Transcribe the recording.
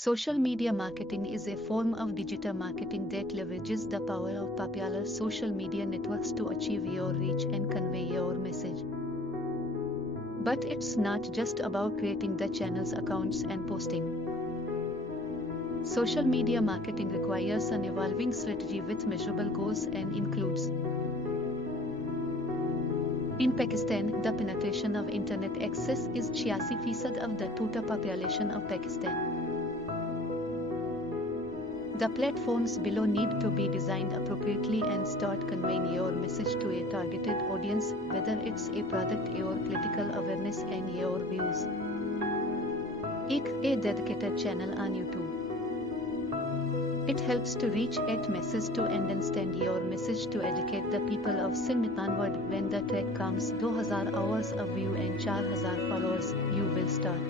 Social media marketing is a form of digital marketing that leverages the power of popular social media networks to achieve your reach and convey your message. But it's not just about creating the channels, accounts, and posting. Social media marketing requires an evolving strategy with measurable goals and includes: in Pakistan, the penetration of internet access is 86% of the total population of Pakistan. The platforms below need to be designed appropriately and start conveying your message to a targeted audience, whether it's a product, your political awareness, and your views. A dedicated channel on YouTube. It helps to reach at message to and understand your message to educate the people of Sindh onward. When the track comes 2000 hours of view and 4000 followers, you will start